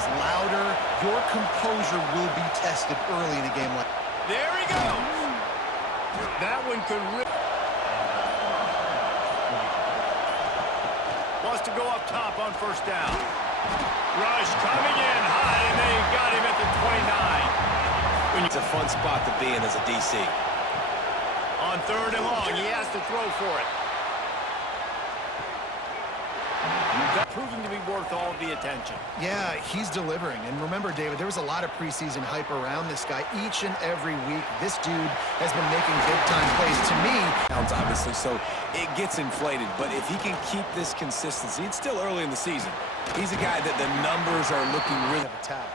is louder, your composure will be tested early in a game like that. There he goes. That one could really... Wants to go up top on first down. Rush coming in high, and they got him at the 29. It's a fun spot to be in as a DC. On third and long, he has to throw for it. That's proving to be worth all the attention. Yeah, he's delivering. And remember, David, there was a lot of preseason hype around this guy. Each and every week, this dude has been making big-time plays. To me, Obviously, so it gets inflated. But if he can keep this consistency, it's still early in the season. He's a guy that the numbers are looking really attack.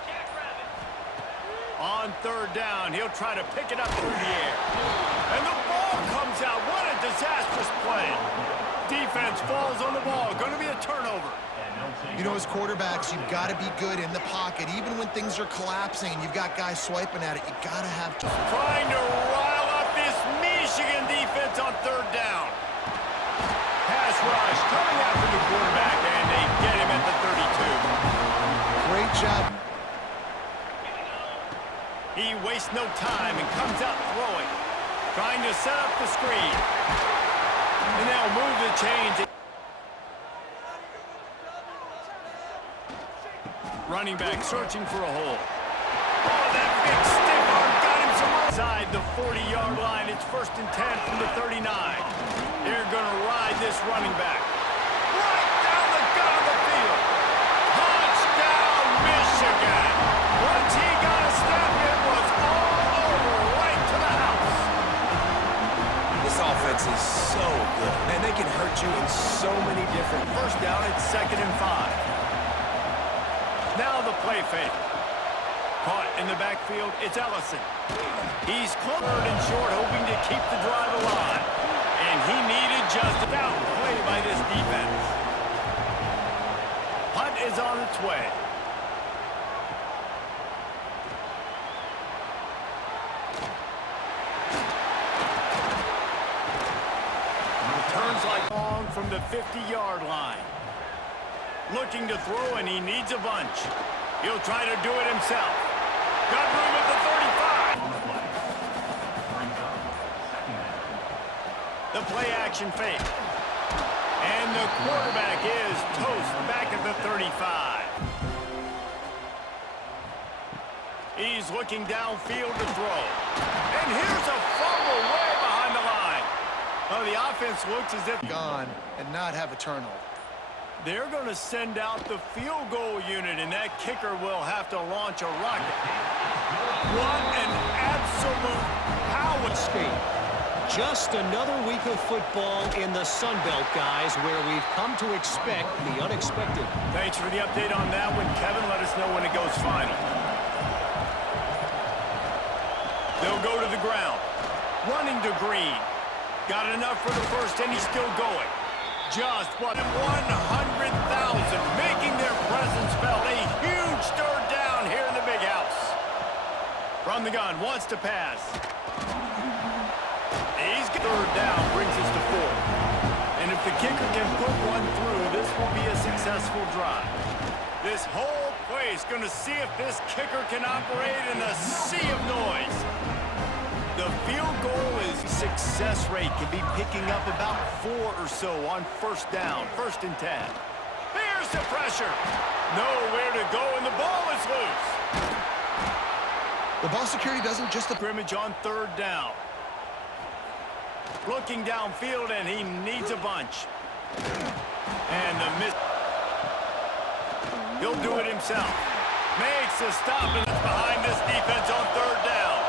On third down, he'll try to pick it up through the air. And the ball comes out. What a disastrous play. Defense falls on the ball. Going to be a turnover. you know, as quarterbacks, you've got to be good in the pocket. Even when things are collapsing and you've got guys swiping at it, you got to have... Trying to rile up this Michigan defense on third down. Pass rush coming after the quarterback, and they get him at the 32. Great job. He wastes no time and comes out throwing. Trying to set up the screen. And they'll move the chains. Running back searching for a hole. Oh, that big stiff arm got him some inside the 40-yard line. It's 1st and 10 from the 39. They're going to ride this running back. Right down the gut of the field. Touchdown, Michigan. Once he got a step, it was all over, right to the house. This offense is so good. Man, they can hurt you in so many different... First down, it's 2nd and 5. Now the play fake. Caught in the backfield, it's Ellison. He's third and short, hoping to keep the drive alive. And he needed just about play by this defense. Punt is on its way. Returns like long from the 50-yard line. Looking to throw, and he needs a bunch. He'll try to do it himself. Got room at the 35. The play action fake. And the quarterback is toast back at the 35. He's looking downfield to throw. And here's a fumble way behind the line. Oh, the offense looks as if... Gone and not have a turnover. They're going to send out the field goal unit, and that kicker will have to launch a rocket. What an absolute power skate. Just another week of football in the Sun Belt, guys, where we've come to expect the unexpected. Thanks for the update on that one, Kevin. Let us know when it goes final. They'll go to the ground. Running to Green. Got enough for the first, and he's still going. Just what 100,000 making their presence felt. A huge third down here in the big house. From the gun, wants to pass. He's third down, brings us to 4. And if the kicker can put one through, this will be a successful drive. This whole place going to see if this kicker can operate in a sea of noise. The field goal is success rate can be picking up about 4 or so on first down, 1st and 10. There's the pressure. Nowhere to go, and the ball is loose. The ball security doesn't just... Scrimmage on third down. Looking downfield, and he needs a bunch. And the miss. He'll do it himself. Makes a stop, and it's behind this defense on third down.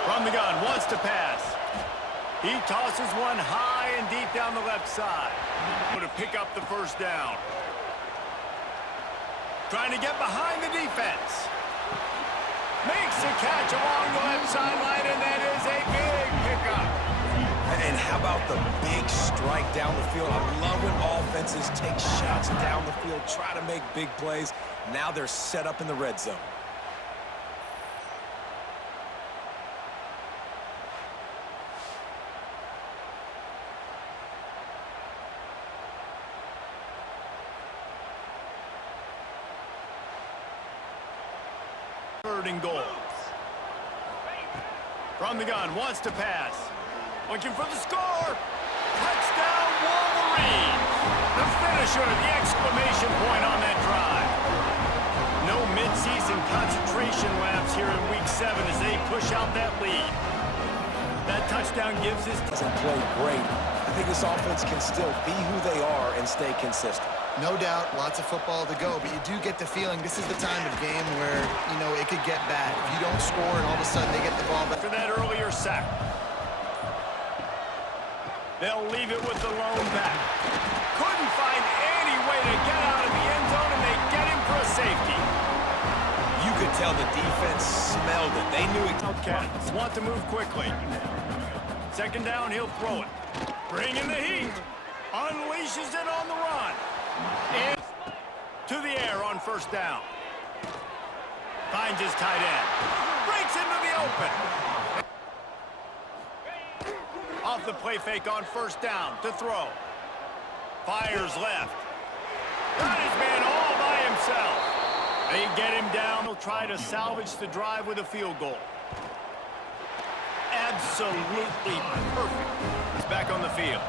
From the gun, wants to pass. He tosses one high and deep down the left side. To pick up the first down. Trying to get behind the defense. Makes a catch along the left sideline, and that is a big pickup. And how about the big strike down the field? I love when offenses take shots down the field, try to make big plays. Now they're set up in the red zone. 3rd and goal. From the gun, wants to pass. Looking for the score. Touchdown, Wolverines. The finisher, the exclamation point on that drive. No mid-season concentration laps here in Week 7 as they push out that lead. That touchdown gives his... Doesn't play great. I think this offense can still be who they are and stay consistent. No doubt, lots of football to go, but you do get the feeling this is the time of game where, you know, it could get bad. If you don't score and all of a sudden they get the ball back. After that earlier sack. They'll leave it with the lone back. Couldn't find any way to get out of the end zone, and they get him for a safety. You could tell the defense smelled it. They knew it. Cats want to move quickly. 2nd down, he'll throw it. Bringing the heat. Unleashes it on the run. And to the air on 1st down. Finds his tight end. Breaks into the open. Off the play fake on 1st down to throw. Fires left. Got his man all by himself. They get him down. He'll try to salvage the drive with a field goal. Absolutely perfect. He's back on the field.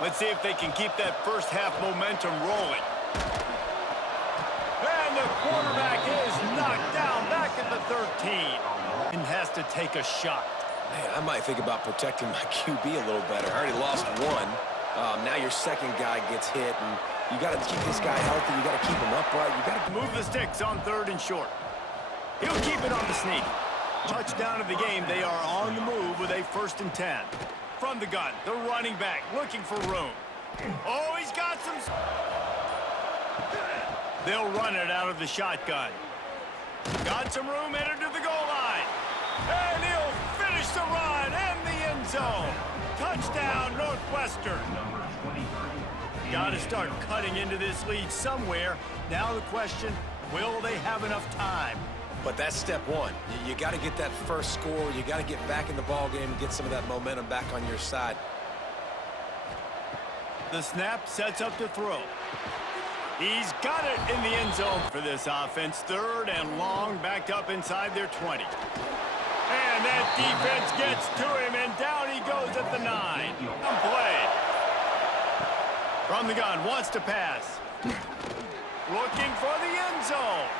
Let's see if they can keep that first half momentum rolling. And the quarterback is knocked down back at the 13. And has to take a shot. Man, I might think about protecting my QB a little better. I already lost one. Now your second guy gets hit, and you got to keep this guy healthy. You got to keep him upright. You got to move the sticks on 3rd and short. He'll keep it on the sneak. Touchdown of the game. They are on the move with a 1st and 10. From the gun, the running back looking for room. Oh, he's got some. They'll run it out of the shotgun. Got some room, headed to the goal line. And he'll finish the run and the end zone. Touchdown, Northwestern. Got to start cutting into this lead somewhere. Now the question, will they have enough time? But that's step one. You got to get that first score. You got to get back in the ball game and get some of that momentum back on your side. The snap sets up to throw. He's got it in the end zone for this offense. 3rd and long, backed up inside their 20. And that defense gets to him, and down he goes at the 9. On play. From the gun, wants to pass. Looking for the end zone.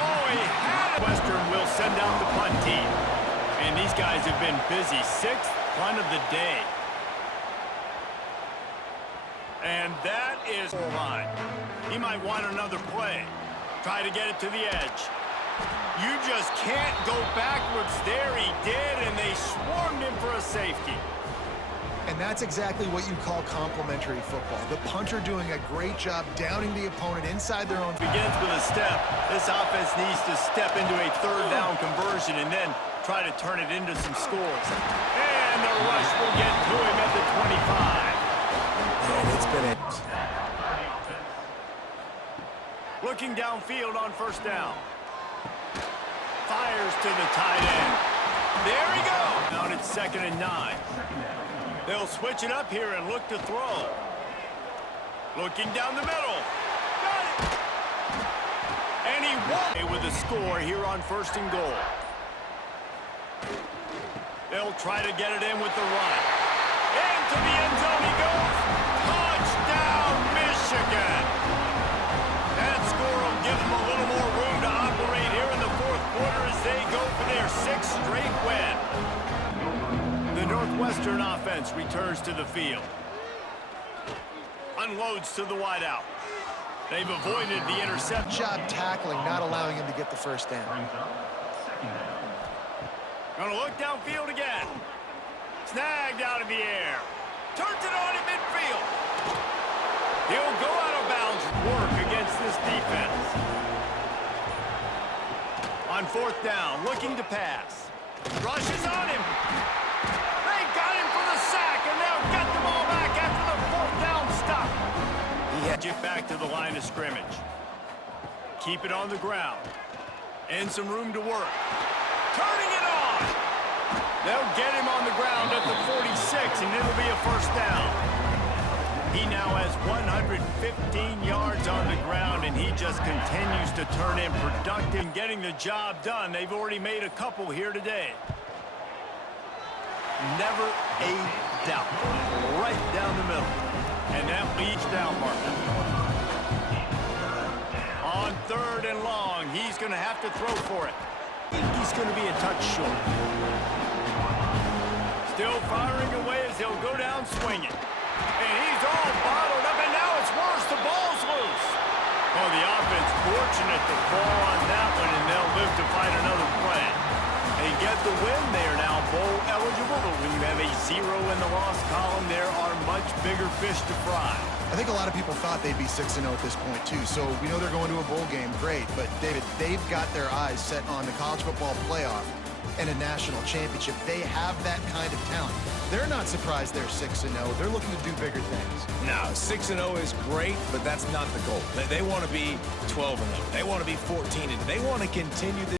Oh, he had it. Western will send out the punt team. And these guys have been busy. 6th punt of the day. And that is line. He might want another play. Try to get it to the edge. You just can't go backwards there. He did, and they swarmed him for a safety. And that's exactly what you call complementary football. The punter doing a great job downing the opponent inside their own. Begins with a step. This offense needs to step into a 3rd down conversion and then try to turn it into some scores. And the rush will get to him at the 25. And it's been it. Looking downfield on 1st down. Fires to the tight end. There he goes. Now it's 2nd and 9. They'll switch it up here and look to throw. Looking down the middle. Got it. And he won with a score here on 1st and goal. They'll try to get it in with the run. Into the end zone he goes. Touchdown, Michigan. That score will give them a little more room to operate here in the 4th quarter as they go for their 6th straight win. The Northwestern offense returns to the field. Unloads to the wideout. They've avoided the interception. Job tackling, not allowing him to get the 1st down. Gonna look downfield again. Snagged out of the air. Turns it on in midfield. He'll go out of bounds. Work against this defense. On 4th down, looking to pass. Rushes on him. They got him for the sack, and they'll get the ball back after the 4th down stop. He had it back to the line of scrimmage. Keep it on the ground. And some room to work. Turning it on. They'll get him on the ground at the 46, and it'll be a 1st down. He now has 115 yards on the ground. and he just continues to turn in productive and getting the job done. They've already made a couple here today. Never a doubt. Right down the middle. And that leads down marker. On 3rd and long, he's going to have to throw for it. He's going to be a touch short. Still firing away as he'll go down swinging. And he's all bottled up, and now it's worse. The ball's loose. Oh, the offense fortunate to fall on that one, and they'll live to fight another play. They get the win. They are now bowl eligible, but when you have a 0 in the loss column, there are much bigger fish to fry. I think a lot of people thought they'd be 6-0 at this point, too. So we know they're going to a bowl game. Great. But, David, they've got their eyes set on the college football playoff and a national championship. They have that kind of talent. They're not surprised they're 6-0. They're looking to do bigger things. No, 6-0 is great, but that's not the goal. They want to be 12-0. They want to be 14-0. They want to continue this.